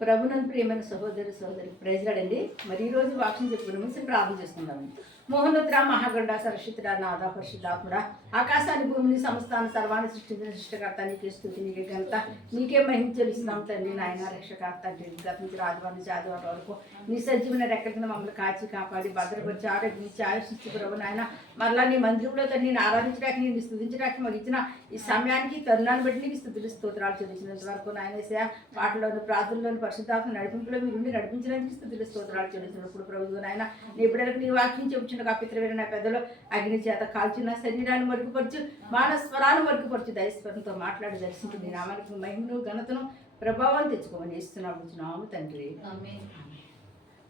ప్రభునందు ప్రియమైన సహోదరి ప్రైజ్ ప్రైజ్లాడండి మరి ఈ రోజు వాక్యం చెప్పుకునే ముందు ప్రార్థన చేసుకుందామండి మోహనోత్ర మహాగండ సరస్వతిరా నాద పరిశుద్ధాత్ముడ. ఆకాశాన్ని భూమిని సంస్థాన సర్వాన్ని సృష్టించిన సృష్టికర్త నీకే స్థుతి నీకే ఘనత నీకే మహిమ చెల్లిస్తున్నాం తండ్రి నాయన రక్షకర్త తండ్రి గత నుంచి రాజవారి ఆదివారం వరకు. నీ సజీవన రెక్కల మమ్మల్ని కాచి కాపాడి భద్రపరిచి ఆరోగ్యించి ఇచ్చి ఆయుషించి ప్రభు నాయన. మరలా నీ మందిరంలో తండ్రి నేను ఆరాధించడానికి నేను స్థుతించడానికి మాకు ఇచ్చిన ఈ సమయానికి తరుణాన్ని బట్టి నీకు స్థుతులు స్తోత్రాలు చెల్లించినంత వరకు నాయన పాటలోని ప్రార్థనలోని పరిశుద్ధాత్మ నడిపింపులో మీరు ఉండి నడిపించడానికి స్థుతులు స్తోత్రాలు చెల్లించినప్పుడు ప్రభుత్వం నాయన నీ బిడ్డలకు నీ వాక్యం పిత్రమైన నా పెద్దలు అగ్ని చేత కాల్చిన శరీరాన్ని మరుగుపరచు మానస్వరాన్ని మరుగుపరచు దయస్వరంతో మాట్లాడి దర్శించి నీ నామానికి మహిమను ఘనతను ప్రభావం తెచ్చుకోమని ఇస్తున్నాము తండ్రి.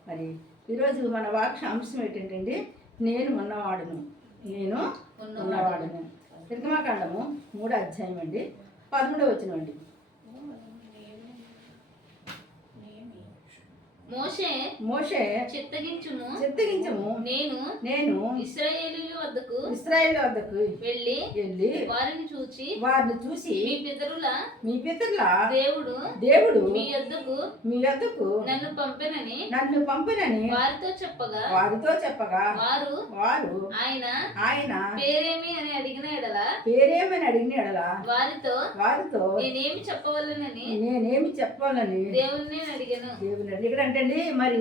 మరి ఈరోజు మన వాక్య అంశం ఏంటంటే నేను ఉన్నవాడును. నేను ఉన్నవాడును. నిర్గమాకాండము మూడో అధ్యాయం అండి పదమూడవ వచనం అండి మోషే మోషే చిత్తగించును. చిత్తగించము. నేను నేను ఇస్రాయేలీల వద్దకు ఇస్రాయేల్ వద్దకు వెళ్ళి వెళ్ళి వారిని చూచి వారిని చూసి మీ పితరుల మీ పితరుల దేవుడు దేవుడు మీ యొద్దకు మీ వద్దకు నన్ను పంపెనని నన్ను పంపినని వారితో చెప్పగా వారితో చెప్పగా వారు వారు ఆయన ఆయన పేరేమి అని అడిగిన ఎడల పేరేమని అడిగిన ఎడలా వారితో వారితో నేనేమి చెప్పవలనని నేనేమి చెప్పాలని దేవుణ్ణి అడిగాను. దేవుని అడిగాడంటండి మరి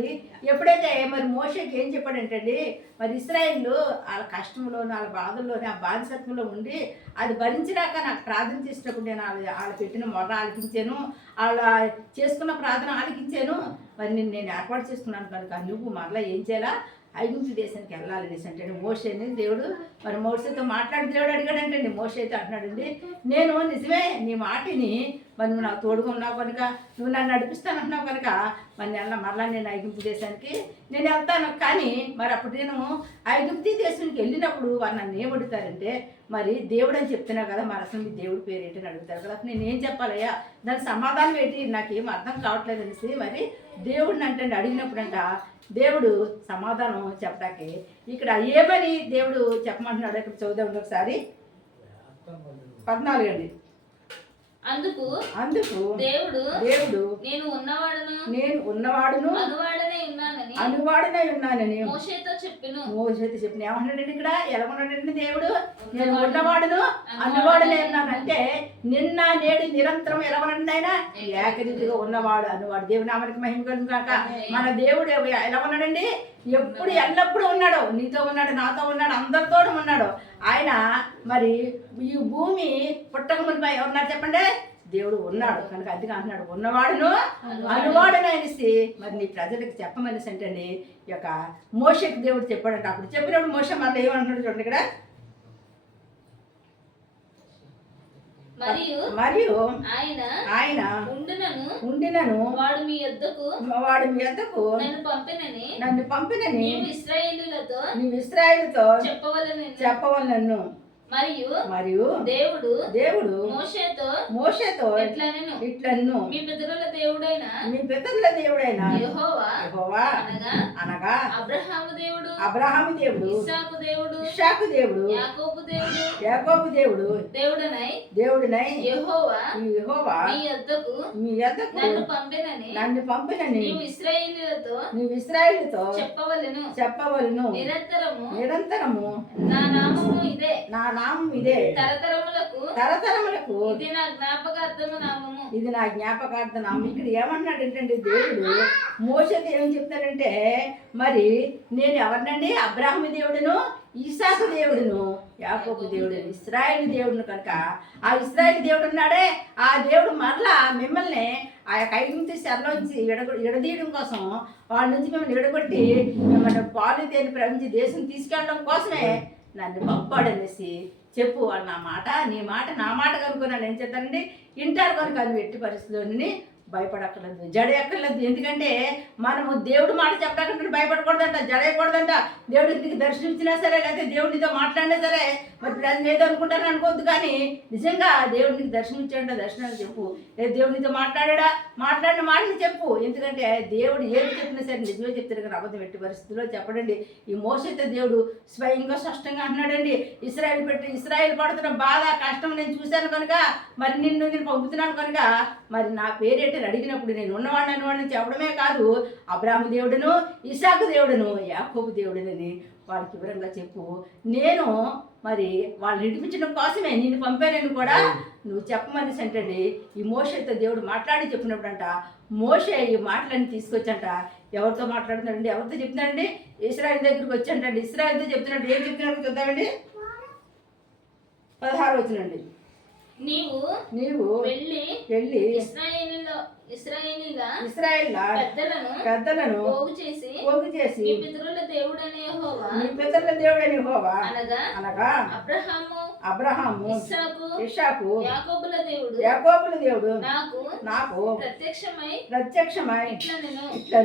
ఎప్పుడైతే మరి మోషకి ఏం చెప్పాడంటండి మరి ఇస్రాయిల్ వాళ్ళ కష్టంలోను వాళ్ళ బాధల్లోనే ఆ బానిసత్వంలో ఉండి అది భరించినాక నాకు ప్రార్థన చేసినప్పుడు నేను వాళ్ళ పెట్టిన మొర్ర ఆలకించాను వాళ్ళ చేసుకున్న ప్రార్థన ఆలకించాను. మరి నేను నేను ఏర్పాటు చేసుకున్నాను కనుక నువ్వు మరలా ఏం చేయాలా? ఐగుప్తు దేశానికి వెళ్ళాలనేసి అంటే మోషేని దేవుడు? మరి మోషతో మాట్లాడి దేవుడు అడిగాడంటండి మోషే అయితే అంటున్నాడండి నేను నిజమే నీ మాటిని మరి నువ్వు నాకు తోడుగా ఉన్నావు కనుక నువ్వు నన్ను నడిపిస్తానంటున్నావు కనుక మరి నెల మరలా నేను ఐగుప్తు దేశానికి నేను వెళ్తాను. కానీ మరి అప్పుడు నేను ఐగుప్తు దేశానికి వెళ్ళినప్పుడు వారు నన్ను ఏమడుగుతారంటే మరి దేవుడు అని చెప్తున్నావు కదా మరి అసలు మీ దేవుడి పేరు ఏంటని అడుగుతారు కదా. నేను ఏం చెప్పాలయ్యా? దాని సమాధానం ఏంటి? నాకేం అర్థం కావట్లేదు అనేసి మరి దేవుడిని అంటే అడిగినప్పుడంట దేవుడు సమాధానం చెప్పడానికి. ఇక్కడ ఏమని దేవుడు చెప్పమంటున్నాడు ఇక్కడ చదువుదాం ఒకసారి. పద్నాలుగు అండి. అందుకు అందుకు దేవుడు దేవుడు నేను ఉన్నవాడను. నేను ఉన్నవాడును. అనువాడనే ఉన్నానని అనువాడునై ఉన్నానని. మోషేతో చెప్పిను. ఏమంటున్నాడండి ఇక్కడ? ఎలా ఉన్నాడండి దేవుడు నేను ఉన్నవాడును అనువాడునే ఉన్నానంటే నిన్న నేడు నిరంతరం ఎలా ఉన్నాడు ఆయన? ఏకరీతిగా ఉన్నవాడు అనువాడు దేవుడు నామనికి మహిమ కలుగు కాక మన దేవుడు ఎలా ఉన్నాడండి ఎప్పుడు ఎల్లప్పుడూ ఉన్నాడు. నీతో ఉన్నాడు నాతో ఉన్నాడు అందరితో ఉన్నాడు. ఆయన మరి ఈ భూమి పుట్టక మునిపై ఎవరున్నారు చెప్పండి? దేవుడు ఉన్నాడు. కనుక అందుకే అంటున్నాడు ఉన్నవాడును అనువాడును అనేసి మరి నీ ప్రజలకు చెప్పమనేసి అంటే ఈ యొక్క మోషకి దేవుడు చెప్పాడంట. అప్పుడు చెప్పినప్పుడు మోష మళ్ళీ ఏమంటున్నాడు చూడండి ఇక్కడ. మరియు మరియు ఆయన ఆయన ఉండునను ఉండినను వాడు మీ యొద్దకు వాడు మీ వద్దకు నన్ను పంపినని నన్ను పంపినని నీవు ఇస్రాయేలులతో నీ ఇస్రాయేలుతో చెప్పవలనని. చెప్పవలను. మరియు మరియు దేవుడు దేవుడు మోషేతో మోషతో ఇట్లన్ను మీ పితరుల దేవుడైన మీ పితరుల దేవుడైన? యెహోవా యెహోవా అనగా అనగా అబ్రహాము దేవుడు అబ్రహాము దేవుడు ఇస్సాకు దేవుడు ఇషాకు దేవుడు యాకోబు దేవుడు యాకోబు దేవుడు దేవుడనై దేవుడినై యెహోవా యెహోవా మీ యొద్దకు మీ యొద్దకు నన్ను పంపినని నన్ను పంపినని నీవు ఇస్రాయేలీలతో నీవు ఇస్రాయేలుతో చెప్పవలెను. చెప్పవలను. నిరంతరము నిరంతరము నా నామము ఇదే. నా నామం ఇదే. తరతరములకు తరతరములకు. ఇది నా జ్ఞాపకార్థము నామము. ఇది నా జ్ఞాపకార్థ నామం. ఇక్కడ ఏమన్నాడు ఏంటంటే దేవుడు? మోసకి ఏం చెప్తాడంటే మరి నేను ఎవరినండి? అబ్రాహ్మ దేవుడును ఈసాకు దేవుడును యాకోబు దేవుడు ఇస్రాయేల్ దేవుడును కనుక ఆ ఇస్రాయేల్ దేవుడు ఉన్నాడే. ఆ దేవుడు మరలా మిమ్మల్ని ఆ యొక్క ఐగుప్తు శరలోంచి ఎడగ ఎడదీయడం కోసం వాళ్ళ నుంచి మిమ్మల్ని ఎడగొట్టి మిమ్మల్ని పాలు తేని ప్రవహించి దేశం తీసుకెళ్ళడం కోసమే నన్ను పంపాడనేసి చెప్పు వాడు నా మాట. నీ మాట నా మాట కనుక్కున్నాను. ఏం చేద్దానండి ఇంటారు కనుక అది ఎట్టి పరిస్థితుల్లోని భయపడక్కర్లేదు. జడ ఎక్కర్లేదు ఎందుకంటే మనము దేవుడు మాట చెప్పడానికి భయపడకూడదంట జడేయకూడదంట. దేవుడు నీకు దర్శించినా సరే లేకపోతే దేవుడితో మాట్లాడినా సరే మరి ప్రజలు ఏదో అనుకుంటారని అనుకోవద్దు. కానీ నిజంగా దేవుడు నీకు దర్శనం దర్శనాలు చెప్పు. లేదు దేవుడితో మాట్లాడా మాట్లాడిన మాటని చెప్పు. ఎందుకంటే దేవుడు ఏది చెప్పినా సరే నిజమే చెప్తారు కానీ అబద్ధం ఎట్టి పరిస్థితుల్లో చెప్పడండి. ఈ మోసైతే దేవుడు స్వయంగా స్పష్టంగా అంటున్నాడండి. ఇస్రాయల్ పెట్టి ఇస్రాయల్ పడుతున్న బాధ కష్టం నేను చూశాను కనుక మరి నిన్ను నేను పంపుతున్నాను కనుక మరి నా పేరేట? మోషేని అడిగినప్పుడు నేను ఉన్నవాడిని అన్నవాడిని చెప్పడమే కాదు. అబ్రాహ్మ దేవుడును ఇసాకు దేవుడును యాకోబు దేవుడునని వాళ్ళకి వివరంగా చెప్పు. నేను మరి వాళ్ళు నడిపించడం కోసమే నేను పంపానని కూడా నువ్వు చెప్పమని అంటండి. ఈ మోషతో దేవుడు మాట్లాడి చెప్పినప్పుడు అంట మోషే ఈ మాటలన్నీ తీసుకొచ్చంట. ఎవరితో మాట్లాడుతున్నాడండి? ఎవరితో చెప్తున్నాడండి? ఇస్రాయల్ దగ్గరికి వచ్చంటండి. ఇస్రాయల్తో చెప్తున్నాడు. ఏం చెప్తున్నాడు చూద్దామండి. పదహారు వచ్చినండి నీవు నీవు వెళ్ళి వెళ్ళి ఇస్రాయేలీలో పెద్దలను పెద్దలను పోగు చేసి పోగు చేసి పితరుల దేవుడనే యెహోవా నీ పితరుల దేవుడని హోవా అనగా అనగా అబ్రహాము అబ్రహాము ఇస్సాకు ఇషాకు యాకోబుల దేవుడు యాకోబుల దేవుడు నాకు నాకు ప్రత్యక్షమై ప్రత్యక్షమై ఇట్లా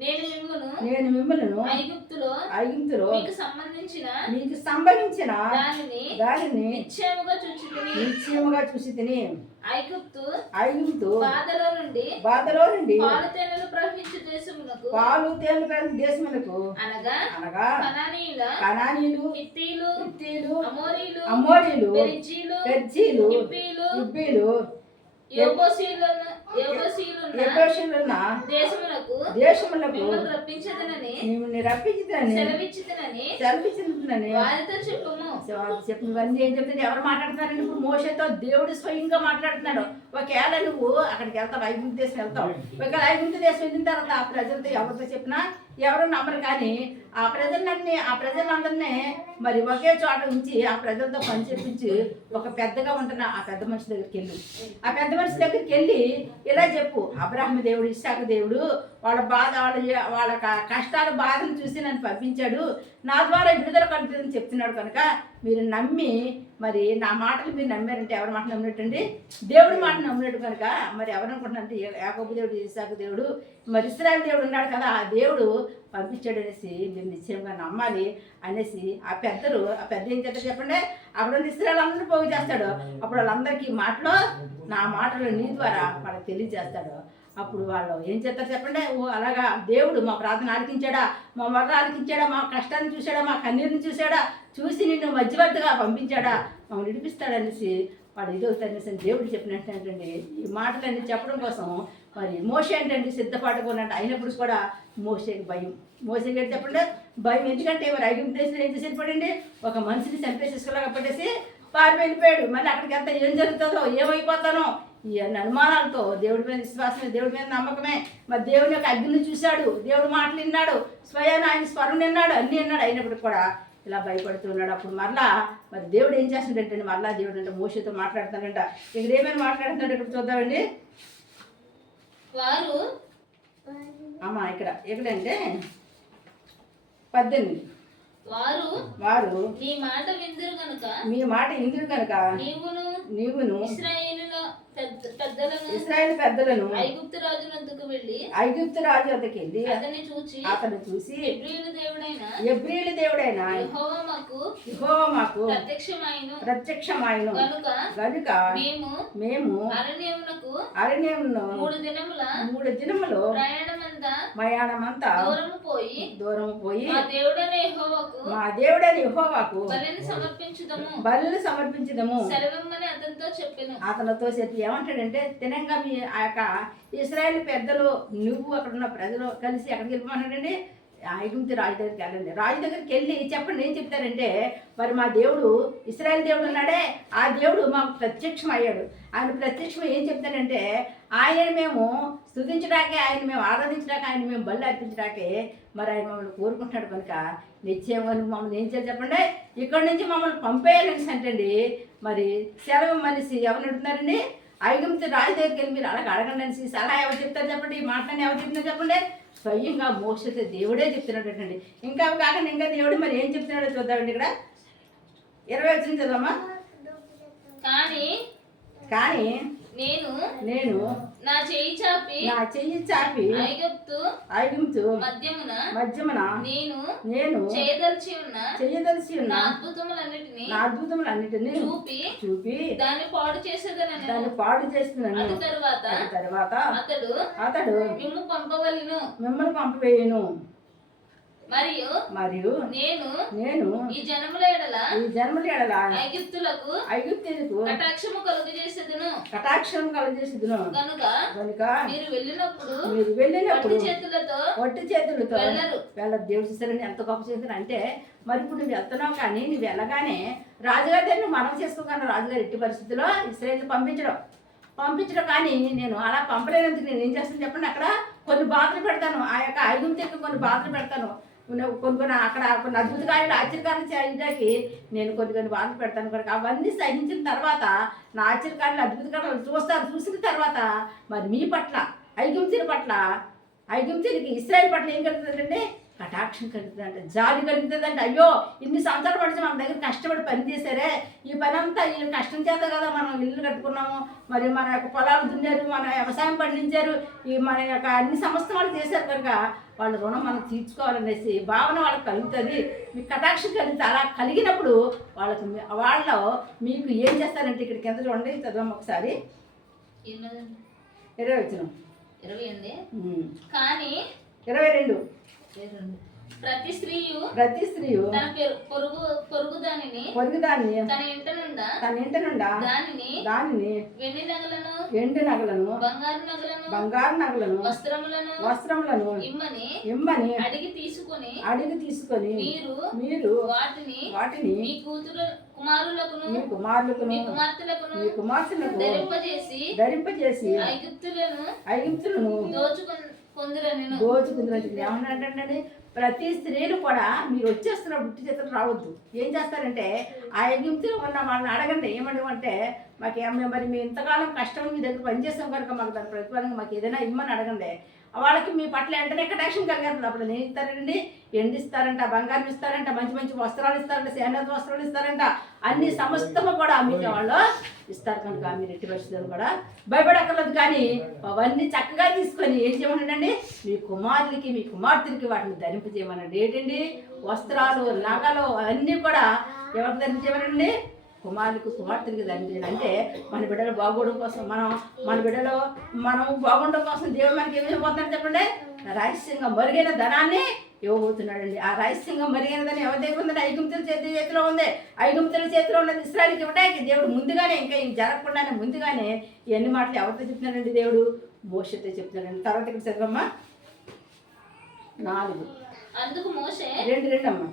నేను మిమ్మును నేను మిమ్మల్ని ఐగుప్తులో ఐగుప్తులో మీకు సంబంధించిన మీకు సంభవించిన దానిని దానిని నిశ్చయముగా చూచుకుని నిశ్చయముగా చూసి తిని ఐగుప్తు ఐగుప్తు బాధలో నుండి బాధలో నుండి పాలు తేనెలు ప్రవహించు దేశమునకు పాలు తేలు కలిసి దేశములకు అనగా అనగా కనానీయుల కనానీలు హిత్తీలు హిత్తీలు అమోరీలు అమోరీలు పెరిజీలు పెర్జీలు హిప్పీలు ఇబ్బీలు యోబోసీలను యోబోసీలున్న ఎబ్రోషులున్న దేశమునకు దేశములకు మిమ్మల్ని రప్పించదనని మిమ్మల్ని రప్పించుదని సెలవిచ్చిదనని సెలవిచ్చిందని వారితో చెప్పుము. చెప్పినవన్నీ ఏం చెప్తుంది ఎవరు మాట్లాడుతున్నారండి? ఇప్పుడు మోసతో దేవుడు స్వయంగా మాట్లాడుతున్నాడు. ఒకవేళ నువ్వు అక్కడికి వెళ్తావు ఐగుప్తు దేశం వెళ్తావు. ఒకవేళ ఐగుప్తు దేశం వెళ్ళిన తర్వాత ఆ ప్రజలతో ఎవరితో చెప్పినా ఎవరు నమ్మరు. కానీ ఆ ప్రజలందరినీ ఆ ప్రజలందరినీ మరి ఒకే చోట ఉంచి ఆ ప్రజలతో పని చెప్పించి ఒక పెద్దగా ఉంటున్న ఆ పెద్ద మనిషి దగ్గరికి వెళ్ళు. ఆ పెద్ద మనిషి దగ్గరికి వెళ్ళి ఇలా చెప్పు అబ్రాహ్మ దేవుడు ఇస్సాకు దేవుడు వాళ్ళ బాధ వాళ్ళ వాళ్ళ కష్టాలు కష్టాల బాధను చూసి నన్ను పంపించాడు. నా ద్వారా విడుదల కలుగుతుందని చెప్తున్నాడు కనుక మీరు నమ్మి మరి నా మాటలు మీరు నమ్మారంటే ఎవరి మాట నమ్మినట్టండి? దేవుడి మాట నమ్మినట్టు కనుక మరి ఎవరు యాకోబు దేవుడు ఇసాకు దేవుడు మరి ఇస్రాయల్ దేవుడు ఉన్నాడు కదా ఆ దేవుడు పంపించాడు అనేసి మీరు నిశ్చయంగా నమ్మాలి అనేసి ఆ పెద్దలు ఆ పెద్ద ఏం చేస్తారు చెప్పండి? అక్కడ ఇస్రాయల్ అందరూ పోగు చేస్తాడు. అప్పుడు వాళ్ళందరికీ మాటలో నా మాటలు నీ ద్వారా వాళ్ళకి తెలియజేస్తాడు. అప్పుడు వాళ్ళు ఏం చేస్తారు చెప్పండి? ఓ అలాగా దేవుడు మా ప్రార్థన ఆలకించాడా? మా మర్ర ఆలకించాడా? మా కష్టాన్ని చూశాడా? మా కన్నీరుని చూశాడా? చూసి నిన్ను మధ్యవర్తిగా పంపించాడా? మమ్మల్ని విడిపిస్తాడనేసి వాడు ఇదవుతాడనేసి దేవుడు చెప్పినట్టండి ఈ మాటలన్నీ చెప్పడం కోసం మరి మోసే ఏంటంటే సిద్ధపాటుకున్నట్టు అయినప్పుడు కూడా మోసేకి భయం. మోసేకి ఏంటి చెప్పండి? భయం. ఎందుకంటే మరి ఐదు దేశంలో ఏం చేసి పడండి ఒక మనిషిని చంపేసేసుకోలేకపోయేసి పారి వెళ్ళిపోయాడు. మళ్ళీ అక్కడికి ఎంత ఏం జరుగుతుందో? ఏమైపోతానో? ఈ అన్ని అనుమానాలతో దేవుడి మీద విశ్వాసమే దేవుడి మీద నమ్మకమే. మరి దేవుని యొక్క అగ్నిని చూశాడు దేవుడు మాటలు విన్నాడు స్వయాన ఆయన స్వరం విన్నాడు అన్ని విన్నాడు. అయినప్పటికి కూడా ఇలా భయపడుతున్నాడు అప్పుడు మరలా మరి దేవుడు ఏం చేస్తుందంటే మరలా దేవుడు అంటే మోసతో మాట్లాడుతాడంట ఇక్కడ ఏమైనా మాట్లాడుతున్నాడు ఇక్కడ చూద్దామండి. వారు అమ్మ ఇక్కడ. ఎక్కడంటే పద్దెనిమిది. వారు వారు నీ మాట విందురు గనుక మీ మాట ఇందురు కనుక నీవును నీవును పెద్దలను ఇస్రాయేల్ పెద్దలను ఐగుప్తు రాజు వద్దకు వెళ్ళి ఐగుప్తు రాజు వద్దకు వెళ్ళి అతన్ని చూచి అతను చూసి ఎబ్రియుల దేవుడైన ఎబ్రియుల దేవుడైన యెహోవా మాకు యెహోవా మాకు ప్రత్యక్షమైన ప్రత్యక్షమాయను. కనుక కనుక మేము మేము అరణ్యమునకు అరణ్యమును మూడు దినముల మూడు దినములు ప్రయాణమంతా మయానమంతా దూరము పోయి దూరం పోయి మా దేవుడైన యెహోవాకు మా దేవుడని యెహోవాకు బలిని సమర్పించుదము. బలులు సమర్పించదము. సెలవిమ్మని చెప్పెను. అతనితో చెప్పి ఏమంటాడంటే తినంగా మీ ఆ యొక్క ఇస్రాయేల్ పెద్దలు నువ్వు అక్కడ ఉన్న ప్రజలు కలిసి ఎక్కడికి వెళ్ళిపోమన్నాడండి ఐగుప్తి రాజు దగ్గరికి వెళ్ళండి. రాజు దగ్గరికి వెళ్ళి చెప్పండి ఏం చెప్తారంటే మరి మా దేవుడు ఇస్రాయల్ దేవుడు ఉన్నాడే ఆ దేవుడు మాకు ప్రత్యక్షం అయ్యాడు ఆయన ప్రత్యక్షం ఏం చెప్తాడంటే ఆయన మేము స్తుతించడాకే ఆయన మేము ఆరాధించడానికి ఆయన మేము బళ్ళు అర్పించడాకే మరి ఆయన మమ్మల్ని కోరుకుంటున్నాడు కనుక నిశ్చయంగా మమ్మల్ని ఏం చేయాలి చెప్పండి? ఇక్కడ నుంచి మమ్మల్ని పంపేయాలని అంటండి మరి సెలవు మనిషి ఎవరు అడుగుతున్నారండి ఐగుప్తి రాజు దగ్గరికి వెళ్ళి మీరు అలాగ అడగండి అని సలహా ఎవరు చెప్తారు చెప్పండి? మాట్లాడి ఎవరు చెప్తున్నారు చెప్పండి? స్వయంగా మోసతే దేవుడే చెప్తున్నాడటండి. ఇంకా కాకుండా ఇంకా దేవుడు మరి ఏం చెప్తున్నాడో చూద్దామండి ఇక్కడ. ఇరవై వచ్చిన చదవమ్మా. కానీ కానీ నేను నేను నా చేయి చాపి నా చెయ్యి చాపి ఐగుప్తు ఐగుప్తు మధ్యమున మధ్యమున నేను నేను చేయదలిచి ఉన్న చెయ్యదలిసి ఉన్న అద్భుతములన్నిటిని నా అద్భుతములన్నిటినీ చూపి చూపి దాన్ని పాడు చేసేదనను. దాన్ని పాడు చేస్తున్నాను అటు తరువాత తర్వాత అతడు అతడు మిమ్ము పంపవలను. మిమ్మల్ని పంపివేయును. మరియు మరియు నేను నేను ఈ జనముల ఎడల ఈ జన్మల ఎడల ఐగుప్తులకు ఐగుప్తులకు కటాక్షము కలుగు చేసేదును కటాక్షం కలగజేసిదును. కనుక కనుక మీరు వెళ్ళినప్పుడు మీరు వెళ్ళినప్పుడు చేతులతో ఒట్టి చేతులతో వెళ్ళరు. వెళ్ళ దేవుడు చూసారని ఎంత గొప్ప చేశారు అంటే మరి ఇప్పుడు నువ్వు వెళ్తున్నావు కానీ నువ్వు వెళ్ళగానే రాజుగారి దగ్గర నువ్వు మనం చేసుకోగానే రాజుగారు ఎట్టి పరిస్థితిలో ఇస్రాయేల్ పంపించడం. పంపించడం కానీ నేను అలా పంపలేనందుకు నేను ఏం చేస్తాను చెప్పండి అక్కడ? కొన్ని బాధలు పెడతాను. ఆ యొక్క ఐదు కొన్ని బాధలు పెడతాను. కొన్ని కొన్ని కొన్ని అక్కడ కొన్ని అద్భుత కార్యాలు ఆశ్చర్యకార్యాలు చేయడానికి నేను కొన్ని కొన్ని బాధలు పెడతాను కనుక అవన్నీ సహించిన తర్వాత నా ఆశ్చర్యకార్యాలు అద్భుత కార్యాలు చూస్తారు చూసిన తర్వాత మరి మీ పట్ల ఐగుప్తుల పట్ల ఐగుప్తులకి ఇస్రాయల్ పట్ల ఏం కలుగుతుందంటే కటాక్షం కలుగుతుందంట జాలి కలుగుతుందంట. అయ్యో ఇన్ని సంవత్సరాలు పడితే మన దగ్గర కష్టపడి పని చేశారే. ఈ పని అంతా ఈ కష్టం చేత కదా మనం ఇల్లు కట్టుకున్నాము. మరి మన యొక్క పొలాలు దున్నారు మన వ్యవసాయం పండించారు. ఈ మన యొక్క అన్ని సమస్త వాళ్ళు చేశారు కనుక వాళ్ళ రుణం మనం తీర్చుకోవాలనేసి భావన వాళ్ళకి కలుగుతుంది. మీకు కటాక్షం కలుగుతుంది అలా కలిగినప్పుడు వాళ్ళకి మీ- వాళ్ళు మీకు ఏం చేస్తారంటే ఇక్కడ కింద చూడండి చదవం ఒకసారి? ఇరవై వచ్చిన. ఇరవై ఎనిమిది? కానీ ఇరవై రెండు. ప్రతి స్త్రీయు ప్రతి స్త్రీయు తన పెరు- పొరుగు పొరుగు దానిని పొరుగుదాన్ని తన ఇంట నుండా తన ఇంటి నుండా దానిని దానిని వెండి నగలను ఎండు నగలను బంగారు నగలను బంగారు నగలను వస్త్రములను వస్త్రములను ఇమ్మని ఇమ్మని అడిగి తీసుకుని అడిగి తీసుకొని మీరు మీరు వాటిని వాటిని మీ కూతురు కుమారులకును మీ కుమారులకును మీ కుమార్తెలకును మీ కుమార్తెలకు ధరింపజేసి ధరింపజేసి ఐగుప్తులను ఐగుప్తులను దోచుకొని కొందరను ఏమన్నాడంటే ప్రతి స్త్రీలు కూడా మీరు వచ్చేస్తున్న బుట్టి చేతులు రావద్దు. ఏం చేస్తారంటే ఆ ఎగింపులో ఉన్న వాళ్ళని అడగండి. ఏమడమంటే మాకు మరి మేము ఇంతకాలం కష్టం మీ దగ్గర పనిచేసాం కనుక మాకు దాని ప్రతిఫలంగా మాకు ఏదైనా ఇమ్మని అడగండి. వాళ్ళకి మీ పట్ల వెంటనే కటాక్షన్ కలిగేస్తుంది అప్పుడు ఏం ఇస్తారండి ఎండు ఇస్తారంట బంగారం ఇస్తారంట మంచి మంచి వస్త్రాలు ఇస్తారంట సేనాథ వస్త్రాలు ఇస్తారంట. అన్ని సమస్తము కూడా మీకు వాళ్ళు ఇస్తారు కనుక మీరు ఎట్టి పరిస్థితులు కూడా. భయపడక్కర్లేదు కానీ అవన్నీ చక్కగా తీసుకొని ఏం చేయమనండి మీ కుమారులకి మీ కుమార్తెలకి వాటిని ధరింపజేయమనండి ఏంటండి? వస్త్రాలు నగలు అన్నీ కూడా ఎవరు ధరించేయమనండి కుమారులకు కుమార్తెలకి ధరించేయండి అంటే మన బిడ్డలు బాగోవడం కోసం మనం మన బిడ్డలు మనం బాగుండడం కోసం దేవుడు మనకి ఏమి ఇవ్వబోతున్నాడు చెప్పండి? రహస్యంగా మరుగైన ధనాన్ని ఇవ్వబోతున్నాడండి. ఆ రహస్యంగా మరుగైన ధనం ఎవరి దగ్గర ఉందంటే? ఐగుప్తుల చేతి చేతిలో ఉంది. ఐగుప్తుల చేతిలో ఉన్నది ఇస్రాయల్కి ఇవ్వడానికి దేవుడు ముందుగానే ఇంకా ఇది జరగకుండానే ముందుగానే ఎన్ని మాటలు ఎవరితో చెప్తున్నాడండి దేవుడు? మోసతో చెప్తున్నాడండి. తర్వాత ఇక్కడ చదవమ్మా. నాలుగు. అందుకు మోసే రెండు రెండు. అమ్మా.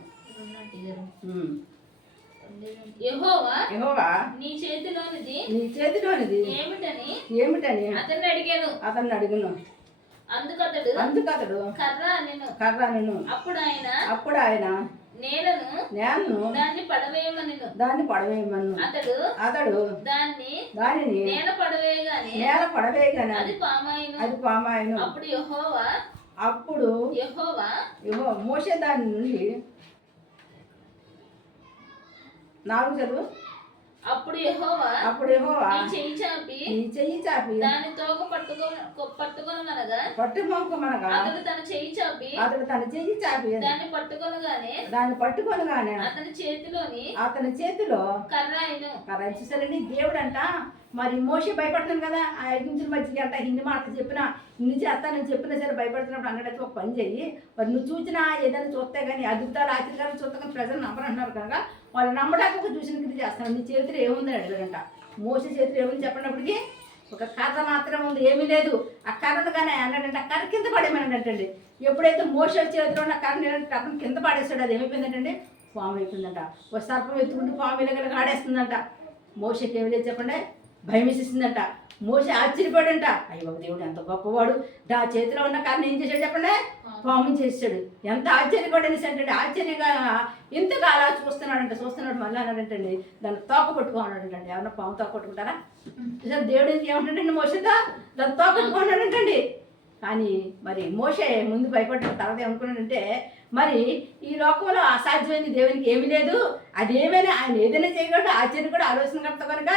యెహోవా యెహోవా నీ చేతిలోనిది నీ చేతిలోనిది ఏమిటని ఏమిటని అతన్ని అడిగాను. అతన్ని అడుగును. అందుకతడు అందుకు అతడు కర్ర నేను కర్రను అప్పుడు ఆయన అప్పుడు ఆయన నేలను నేను దాన్ని పడవేయమనెను. దాన్ని పడవేయమను. అతడు అతడు దాన్ని దానిని నేల పడవేయగానే నేల పడవేయగానే అది పామాయను. అది పామాయను. అప్పుడు యెహోవా అప్పుడు యెహోవా యెహో మోసే దాని నుండి నాలుగు చదువు? అప్పుడు యెహోవా అప్పుడు యెహోవా నీ చెయ్యి చాపి నీ చెయ్యి చాపి. దాని తోక పట్టుకో పట్టుకొనగా పట్టుకోకమనగా అతడు తన చెయ్యి చాపి అతడు తన చెయ్యి చాపి. దాన్ని పట్టుకొనగానే దాన్ని పట్టుకొనగానే అతని చేతిలోని అతని చేతిలో కర్ర అయిను కర్ర చూసారండి దేవుడు అంట మరి మోసే భయపడుతున్నాను కదా. ఆ ఐదుగురి మధ్యకి అంట ఇన్ని మాటలు చెప్పినా ఇన్ని చేస్తానని చెప్పినా సరే భయపడుతున్నప్పుడు అన్నట్టు ఒక పని చెయ్యి. మరి నువ్వు చూసినా ఏదైనా చూస్తే కానీ అద్భుతాలు ఆశ్చర్యాలు చూస్తే కానీ ప్రజలు నమ్మరంటున్నారు కనుక వాళ్ళు నమ్మడానికి ఒక చూసిన కింద చేస్తాను. నీ చేతిలో ఏముందని అడిగాడంట. మోసే చేతిలో ఏముంది చెప్పినప్పటికీ ఒక కర్ర మాత్రం ఉంది ఏమీ లేదు. ఆ కర్రను కానీ అన్నాడంటే ఆ కర్ర కింద పడేమన్నాడంటండి ఎప్పుడైతే మోస చేతిలో ఉన్న కర్ర నిలబడి కింద పడేస్తాడు అది ఏమైపోయిందంటే ఫామ్ అయిపోయిందంట. ఒక సర్పం ఎత్తుకుంటూ ఫామ్ ఇలాగ ఆడేస్తుందంట. మోసకి ఏమి లేదు చెప్పండి. భయం వేసేసిందంట మోస ఆశ్చర్యపడంట. అయ్యో దేవుడు ఎంత గొప్పవాడు. నా చేతిలో ఉన్న కర్ణ ఏం చేశాడు చెప్పండి? పాము చేసాడు ఎంత ఆశ్చర్యపడేసి అంటే ఆశ్చర్యంగా ఇంతగా అలా చూస్తున్నాడంట? చూస్తున్నాడు మళ్ళీ అన్నాడంటండి. దాన్ని తోక పట్టుకోన్నాడంటండి. ఎవరన్నా పాము తోక పట్టుకుంటారా? దేవుడు ఏమంటాడండి మోసతో దాన్ని తోక పట్టుకున్నాడంటండి. కానీ మరి మోసే ముందు భయపడ్డ తర్వాత ఏమనుకున్నాడంటే మరి ఈ లోకంలో అసాధ్యమైన దేవునికి ఏమీ లేదు. అదేమైనా ఆయన ఏదైనా చేయగలడు ఆశ్చర్యం కూడా ఆలోచన కడతా కనుక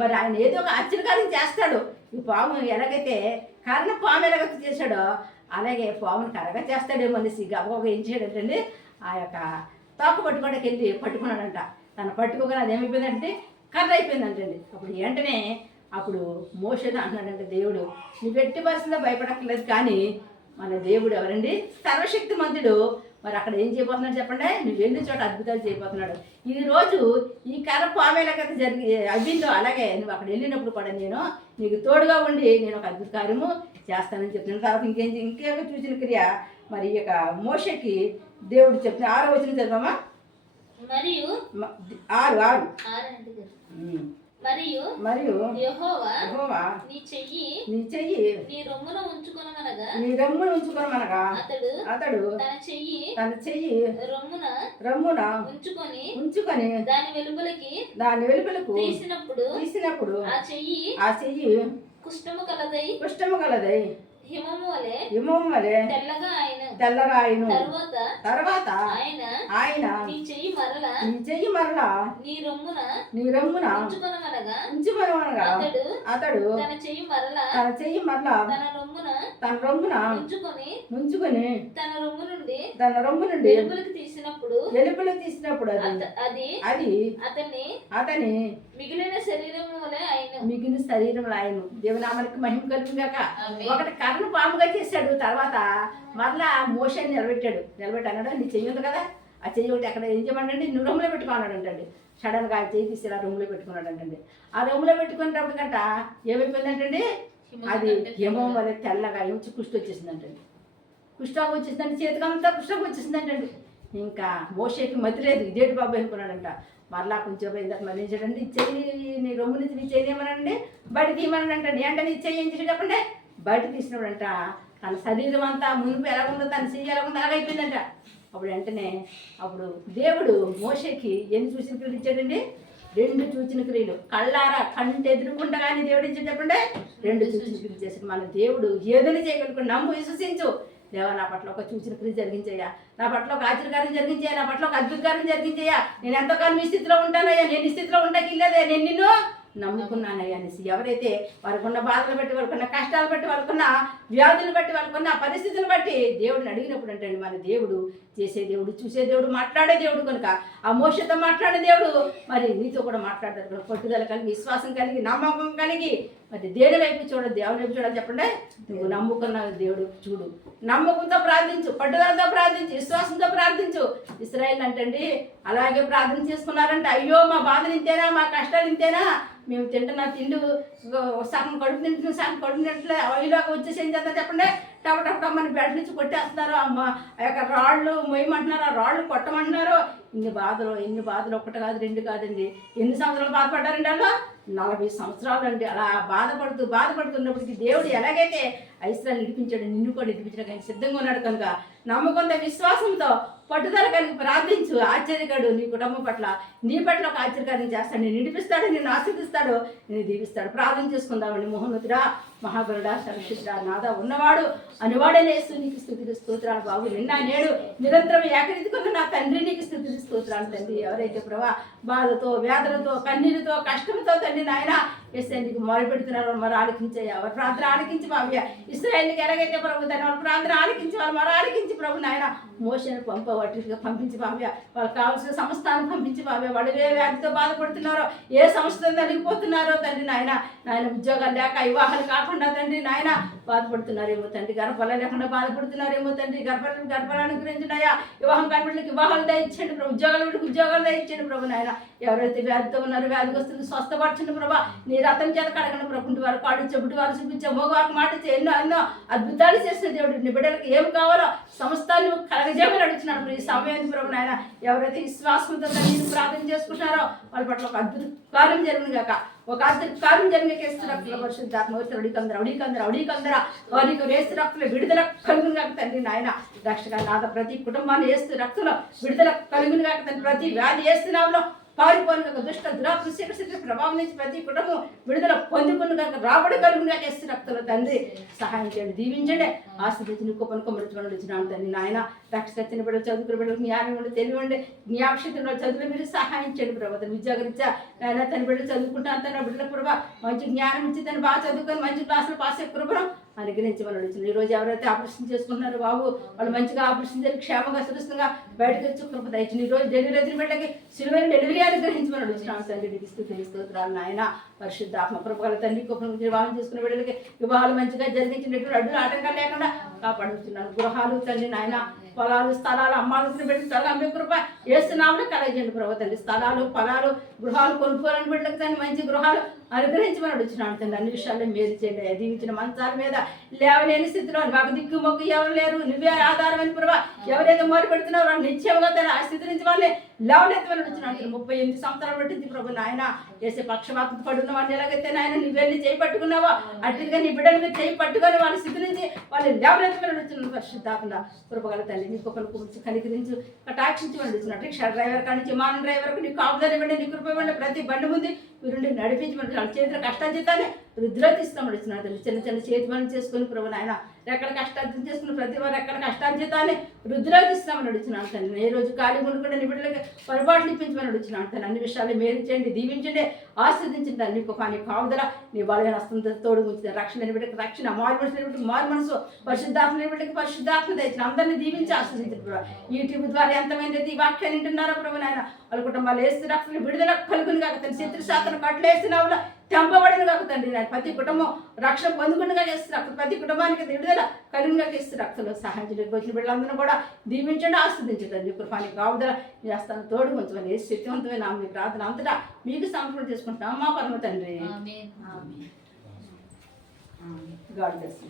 మరి ఆయన ఏదో ఒక ఆశ్చర్యకార్యం చేస్తాడు. ఈ పాము ఎలాగైతే కారణం పాము ఎలాగైతే చేశాడో అలాగే పాముని కరగా చేస్తాడేమో అనేసి గబగబ ఏం చేయడంటండి ఆ యొక్క తోక పట్టుకోడానికి వెళ్ళి పట్టుకున్నాడంట. తను పట్టుకోగానే అది ఏమైపోయిందంటే కర్ర అయిపోయిందంటండి. అప్పుడు వెంటనే అప్పుడు మోషేది అంటున్నాడంటే దేవుడు నువ్వు ఎట్టి పరిస్థితిలో భయపడక్కర్లేదు కానీ మన దేవుడు ఎవరండి? సర్వశక్తిమంతుడు. మరి అక్కడ ఏం చేయబోతున్నాడు చెప్పండి? నువ్వు వెళ్ళిన చోట అద్భుతాలు చేయబోతున్నాడు. ఈ రోజు ఈ కర్ర పావేల కథ జరిగి అవ్విందో అలాగే నువ్వు అక్కడ వెళ్ళినప్పుడు కూడా నేను నీకు తోడుగా ఉండి నేను ఒక అద్భుత కార్యము చేస్తానని చెప్తున్నాను. తర్వాత ఇంకేం ఇంకేక చూసిన క్రియ మరి ఈ యొక్క మోషకి దేవుడు చెప్పిన ఆరో వచ్చిన చదవమా మరియు ఆరు ఆరు. మరియు మరియు యెహోవా నీ చెయ్యి నీ చెయ్యి నీ రొమ్మున ఉంచుకొనమనగా నీ రమ్మును ఉంచుకోనమనగా అతడు అతడు తన చెయ్యి తన చెయ్యి రొమ్మున రమ్మున ఉంచుకొని ఉంచుకొని దాని వెలుపలికి దాని వెలుపలకు తీసినప్పుడు తీసినప్పుడు ఆ చెయ్యి ఆ చెయ్యి కుష్టము కలదై కుష్టము కలదై హిమము వలె హిమం వలె తెల్లగా ఆయన తెల్లగా అయిను తరువాత తర్వాత ఆయన ఆయన నీ చెయ్యి మరల నీ చెయ్యి మరలా నీ రొమ్మున నీ రమ్మున ఉంచుకొనమనగా ఉంచుకొనగా అతడు అతడు తన చెయ్యి మరల తన చెయ్యి మరలా తన రొమ్మున తన రొమ్మున ఉంచుకొని ఉంచుకొని తన రొమ్ము నుండి తన రొమ్ము నుండి వెలుపలికి తీసినప్పుడు వెలుపల తీసినప్పుడు అది అది అది అతన్ని అతని మిగిలిన శరీరం వలె ఆయన మిగిలిన శరీరం ఆయన దేవునామానికి మహిమ కలుగుగాక ఒకటి కర్ణ పాముగా చేశాడు. తర్వాత మరలా మోషన్ నిలబెట్టాడు. నిలబెట్టి అన్నాడు నీ చెయ్యి ఉంది కదా ఆ చెయ్యి ఒకటి అక్కడ ఏం చేయమంటే నువ్వు రూమ్లో పెట్టుకున్నాడు అంటండి. సడన్గా ఆ చెయ్యి తీసి ఇలా రూమ్లో పెట్టుకున్నాడు అంటండి. ఆ రూమ్లో పెట్టుకునేటప్పుడు కంట ఏమైపోయిందంటండి? అది హిమం వల్ల తెల్లగా వచ్చి కుష్టి వచ్చేసిందంటండి కుష్టాకు వచ్చేసిందంటే చేతికంతా కుష్టాకు వచ్చేసిందంటండి ఇంకా మోషేకి మతి లేదు. ఇదేటి బాబు అనుకున్నాడంట. మరలా కొంచెం పోయిందాక మళ్ళీ చేయడండి? చెయ్యి నీ రొమ్ము నుంచి నీ చెయ్యి ఏమనండి? బయట తీయమని అంటండి. అంటే నీ చెయ్యి ఏం చేసి చెప్పండి? బయట తీసినప్పుడంట తన శరీరం అంతా మునుపు ఎలా ఉందో తన చెయ్యి ఎలా ఉందో అలాగైపోయిందంట అప్పుడు వెంటనే అప్పుడు దేవుడు మోషేకి ఎన్ని చూసిన క్రియలు ఇచ్చాడండి రెండు చూచిన క్రియలు. కళ్ళారా కంటి ఎదురుకుంటా కానీ దేవుడు ఇచ్చాడు చెప్పండి రెండు చూసిన క్రియలు చేశాడు. మన దేవుడు ఏదైనా చేయగలుగుతాడు. నమ్ము విశ్వసించు. దేవా నా పట్ల ఒక చూసిన క్రియ జరిగించయ్యా. నా పట్ల ఒక ఆశ్చర్యకార్యం జరిగించయ్యా. నా పట్ల ఒక అద్భుతకారం జరిగించాయా నేను ఎంతకాలం ఈ స్థితిలో ఉంటానయ్యా. నేను ఈ స్థితిలో ఉండకి ఇల్లదే నేను నిన్ను నమ్ముకున్నానయ్యా అనేసి. ఎవరైతే వారికున్న బాధలు బట్టి వాళ్ళకున్న కష్టాలు బట్టి వాళ్ళకున్న వ్యాధులు బట్టి వాళ్ళకున్న పరిస్థితులు బట్టి దేవుడిని అడిగినప్పుడు అంటే మన దేవుడు చేసే దేవుడు చూసే దేవుడు మాట్లాడే దేవుడు కనుక ఆ మోషతో మాట్లాడే దేవుడు మరి నీతో కూడా మాట్లాడతారు పట్టుదల కలిగి విశ్వాసం కలిగి నమ్మకం కలిగి మరి దేని వైపు చూడాలి దేవుని వైపు చూడాలి చెప్పండి. నువ్వు నమ్ముకున్న దేవుడు చూడు. నమ్మకంతో ప్రార్థించు పట్టుదలతో ప్రార్థించు విశ్వాసంతో ప్రార్థించు. ఇస్రాయల్ అంటండి అలాగే ప్రార్థన చేసుకున్నారంటే. అయ్యో మా బాధలు ఇంతేనా మా కష్టాలు ఇంతేనా మేము తింటున్న తిండి సగం కడుపు తింటున్న సగం కడుపు తింటే అవిలాగా వచ్చేసి ఏం చేస్తారు చెప్పండి? టప టప టపమని బెడ్ నుంచి కొట్టేస్తున్నారు. అమ్మ ఆ యొక్క రాళ్ళు మొయ్యమంటున్నారు ఆ రాళ్ళు కొట్టమంటున్నారు. ఇన్ని బాధలు ఎన్ని బాధలు ఒకటి కాదు రెండు కాదండి. ఎన్ని సంవత్సరాలు బాధపడ్డారండి వాళ్ళు? నలభై సంవత్సరాలు అండి. అలా బాధపడుతూ బాధపడుతున్నప్పటికీ దేవుడు ఎలాగైతే ఐశ్వర్యాన్ని నిడిపించాడు నిన్ను కూడా నిడిపించడానికి ఆయన సిద్ధంగా ఉన్నాడు కనుక నమ్మకంతో విశ్వాసంతో పట్టుదల కలిగి ప్రార్థించు. ఆశ్చర్యగాడు నీ కుటుంబం పట్ల నీ పట్ల ఒక ఆశ్చర్యకార్యం చేస్తాడు. నేను నడిపిస్తాడు నిన్ను ఆశీర్దిస్తాడు నేను దీవిస్తాడు. ప్రార్థన చేసుకుందామండి. మోహనుతుడా మహాగరుడ సరక్షితుడా నాద ఉన్నవాడు అనువాడే లేస్తూ నీకు స్థుతులు స్తోత్రాలు. బాబు నిన్న నేడు నిరంతరం ఏకరీతికున్న నా తండ్రి నీకు స్థుతులు స్తోత్రాలు తండ్రి. ఎవరైతే ప్రభా బాధతో వ్యాధులతో కన్నీరుతో కష్టంతో తండ్రి నాయన ఎస్ఐ నీకు మొదలు పెడుతున్నారు మరి ఆలకించయ్యా ఎవరి ప్రార్థన ఆలకించి బాబయ్య ఇస్రాయల్కి ఎలాగైతే ప్రభు తన వాళ్ళ ప్రార్థన ఆలకించి వాళ్ళు మరి ఆలకించి ప్రభు నాయన మోషన్ పంప వాటిగా పంపించి బాబయ్య వాళ్ళకి కావాల్సిన సంస్థానం పంపించి బాబయ్య వాళ్ళు ఏ వ్యాధితో బాధపడుతున్నారో ఏ సంస్థ నలిగిపోతున్నారో తండ్రి నాయన నాయన ఉద్యోగాలు లేక వివాహాలు కాకుండా తండ్రి నాయన బాధపడుతున్నారేమో తండ్రి గర్భాలు లేకుండా బాధపడుతున్నారేమో తండ్రి గర్భాలను గురించి గురించినాయా వివాహం కనబడికి వివాహాలు దయచండి ప్రభు ఉద్యోగాలు వీడికి ఉద్యోగాలు దయచండి ప్రభు నాయన. ఎవరైతే వ్యాధితో ఉన్నారో వ్యాధికి వస్తుంది స్వస్థపరచండి ప్రభా. నీ రథం చేత కడగండి ప్రభు వారు పాడు చెబుటి వారు చూపించే మగవారికి మాట ఎన్నో ఎన్నో అద్భుతాలు చేసిన దేవుడు నీ బిడ్డలకు ఏం కావాలో సమస్తాన్ని నువ్వు కలగజేయమని అడుగుతున్నాడు ఈ సమయం ప్రభు నాయన ఎవరైతే విశ్వాసంతో ప్రార్థన చేసుకుంటున్నారో వాళ్ళ పట్ల ఒక అద్భుత కార్యం జరిగింది కాక ఒక అద్భుత కార్యం జరిగిన కేసు రక్తుల పరిశుద్ధాత్మ అడికందర అడికందర అడికందర వారికి వేస్తు రక్తుల విడుదల కలుగును కాక తండ్రి నాయన. రక్షగా నాద ప్రతి కుటుంబాన్ని వేస్తూ రక్తుల విడుదల కలుగును కాక తండ్రి. ప్రతి వ్యాధి వేస్తున్నాంలో పారిపోయిన ఒక దుష్ట దురాత్మ ప్రభావం నుంచి ప్రతి కుటుంబం విడుదల పొందుకుని కనుక రాబడి కలుగునిగా చేస్తున్న రక్తుల తండ్రి సహాయం చేయండి దీవించండి. ఆశీర్వదించి నీ కుప్పను కొమ్మరించమని వచ్చినాను తండ్రి నాయన రక్షణ బిడ్డలు చదువుకున్న బిడ్డలు జ్ఞానం ఉండి తెలివండి జ్ఞాపక్షితంలో చదువులు మీరు సహాయం చేయండి ప్రభుత్వ ఉద్యోగరీత్యా నాయన తన బిడ్డలు చదువుకుంటాను తన బిడ్డల ప్రభావ మంచి జ్ఞానం ఇచ్చి తను బాగా చదువుకొని మంచి క్లాసులు పాస్ అయ్యే కృపను అనుగ్రహించమని అడుగుతుంది ఈ రోజు ఎవరైతే ఆపరేషన్ చేసుకుంటున్నారో బాబు వాళ్ళు మంచిగా ఆపరేషన్ జరిగి క్షేమంగా సురక్షితంగా బయటకు వచ్చి కృప ఈ రోజు డెలివరీ ఎదురు బిడ్డకి సిలువైన డెలివరీ అనుగ్రహించమని అడుగుతున్నాను తండ్రి నీకు స్తోత్రాలు నాయన. పరిశుద్ధాత్మ కృపగల తండ్రి కృపణ వివాహం చేసుకున్న బిడ్డలకి వివాహాలు మంచిగా జరిగించినట్టు అడ్డు ఆటంకాలు లేకుండా కాపాడుతున్నాను. గృహాలు తండ్రి నాయన పొలాలు స్థలాలు అమ్మాల్సిన పెట్టి స్థలాలు అమ్మే కృప వేస్తున్నామని కలగజండి ప్రభు తండ్రి. స్థలాలు పొలాలు గృహాలు కొనుక్కోవాలని బిడ్డలకు తండ్రి. మంచి గృహాలు అనుగ్రహించమని వచ్చినాడు తండ్రి. అన్ని విషయాల్లో మేలు చేయండి. దీవించిన మంచాల మీద లేవలేని స్థితిలో మాకు దిక్కు మొక్కు ఎవరు లేరు. నువ్వే ఆధారమైన ప్రభా ఎవరైతే మొదలు పెడుతున్నారో వాళ్ళు నిత్యంగా తన ఆ స్థితి నుంచి వాళ్ళే లేవనెత్తమని అడుగుతున్నాను తండ్రి. ముప్పై ఎనిమిది సంవత్సరాలు పట్టింది ప్రభు నాయన. చేసే పక్షపాతం పడున్న వాళ్ళు ఎలాగైతే నాయన నువ్వు చేయి పట్టుకున్నావో అట్లుగా నీ బిడ్డలు చేయి పట్టుకొని వాళ్ళ స్థితి నుంచి వాళ్ళు లేవనెత్తమని వచ్చిన పరిశుద్ధాత్మ కృపగల తల్లి నీ కృపను టాక్సీ కనికరించి కటాక్షించి అడుగుతున్నాడు రిక్షా డ్రైవర్ కాడి నుంచి విమానం డ్రైవర్కి నీకు కాపుదారి ఇవ్వండి నీ కృప ఇవ్వండి ప్రతి బండి ముందు మీరుండి నడిపించమని వాళ్ళ చేతిలో కష్టాజీతాన్ని రుద్రత ఇస్తామని ఇస్తున్నాడు తల్లి చిన్న చిన్న చేతి పనులు చేసుకొని ప్రభు నాయన ఎక్కడ కష్టార్జన చేసుకుని ప్రతి వారు ఎక్కడ కష్టార్జితాన్ని వృద్ధిలోకి ఇస్తామని అడుగుతున్నాను తండ్రి ఏ రోజు ఖాళీ ఉండకుండా నీ బిడ్డలకి పొరపాట్లు ఇప్పించమని అడుగుతున్నాను తను అన్ని విషయాలు మేలు చేయండి దీవించండి ఆస్వాదించండి తల్లి నీకు కానీ కావుదల నీ బలమైన హస్తంతో తోడు ఉంచుతుంది రక్షణ నీ రక్షణ మారు మనసు నీ మారు మనసు పరిశుద్ధాత్మ నీ పరిశుద్ధాత్మ తెచ్చిన అందరినీ దీవించి ఆస్వాదించండి ప్రభు. యూట్యూబ్ ద్వారా ఎంతమంది ఈ వాక్యాన్ని వింటున్నారో ప్రభు నాయన వాళ్ళ కుటుంబాలు వేస్తే రక్షణ విడుదల కలుగుని కాక తన శత్రు శాతం కట్లు తెంపబడిన కాక తండ్రి నాయన. ప్రతి కుటుంబం రక్షణ పొందుకుండగా చేస్తున్నారు ప్రతి కుటుంబానికి విడుదల కలుగుగా చేస్తున్నారు రక్తంలో సహాయం వచ్చిన బిడ్డలందరూ కూడా దీవించండి ఆస్వాదించండి కృపానికి కావుదల చేస్తాను తోడు కొంచెం ఏ శక్తివంతమైన ఆమె ప్రార్థన అంతటా మీకు సమర్పణ చేసుకుంటున్నాం. మా పరమ తండ్రి. God bless